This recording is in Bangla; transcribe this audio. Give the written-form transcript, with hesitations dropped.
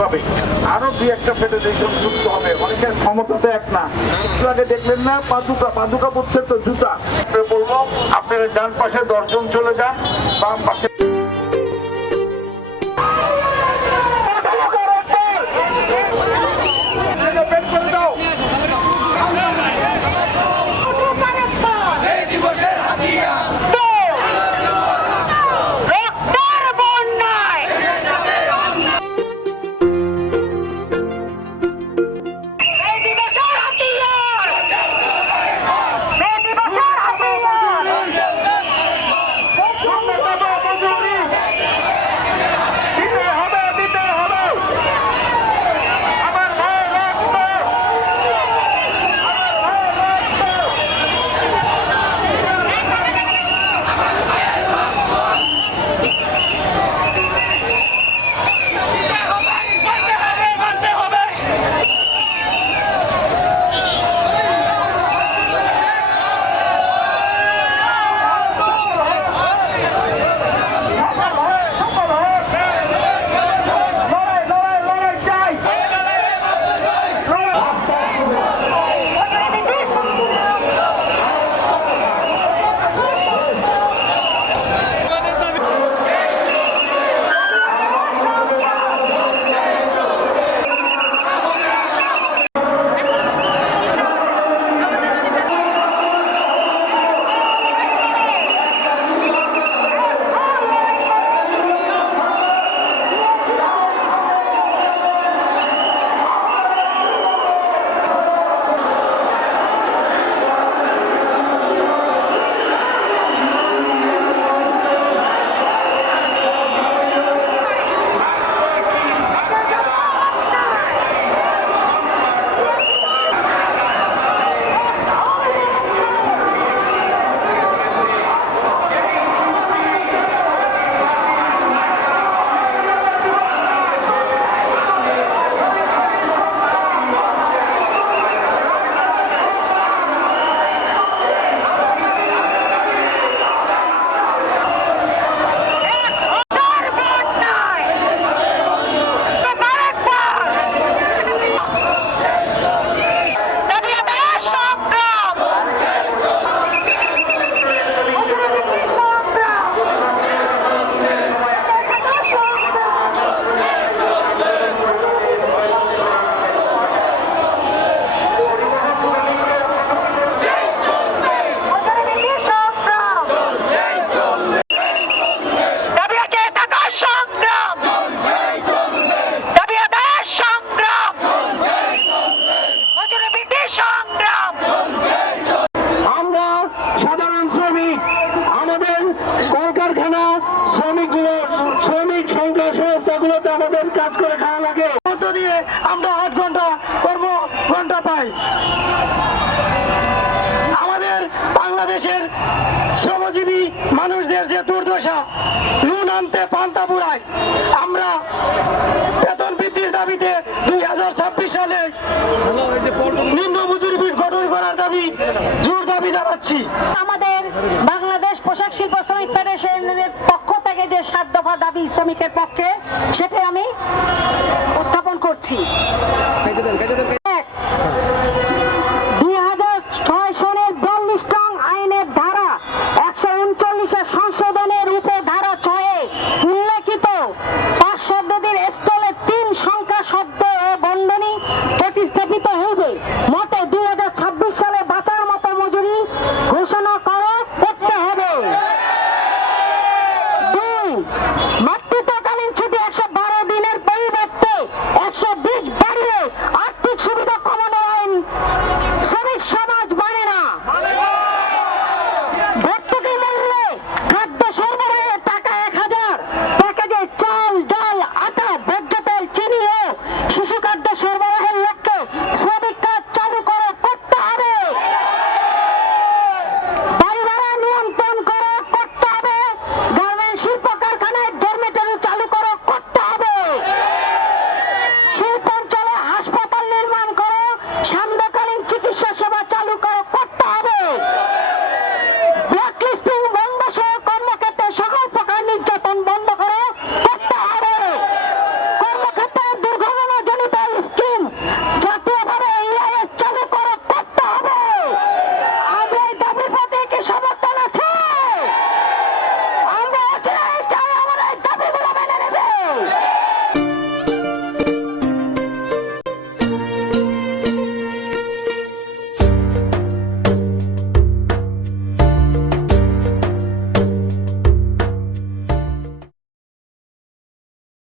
পাবে, আরো দুই একটা ফেডারেশন যুক্ত হবে। অনেকের ক্ষমতা তো এক না। একটু আগে দেখলেন না পাদুকা বুঝছে তো জুতা। বলবো আপনারা ডান পাশে 10 জন চলে যান, বাম পাশে বের করে দাও। শ্রমিক সংস্থাগুলোতে আমাদের কাজ করে খাওয়া লাগে, মধ্য দিয়ে আমরা 8 ঘন্টা কর্ম ঘন্টা পাই। আমাদের বাংলাদেশের শ্রমজীবী মানুষদের যে দুর্দশা, নুন আনতে পান্তা পুরায়, আমরা বেতন বৃদ্ধির দাবিতে 2026 সালে নিম্ন মজুরি বিল গঠন করার দাবি জোর দাবি জানাচ্ছি। আমাদের বাংলাদেশ পোশাক শিল্প শ্রমিক ফেডারেশনের পক্ষ থেকে যে 7 দফা দাবি শ্রমিকের পক্ষে, সেটা আমি উত্থাপন করছি।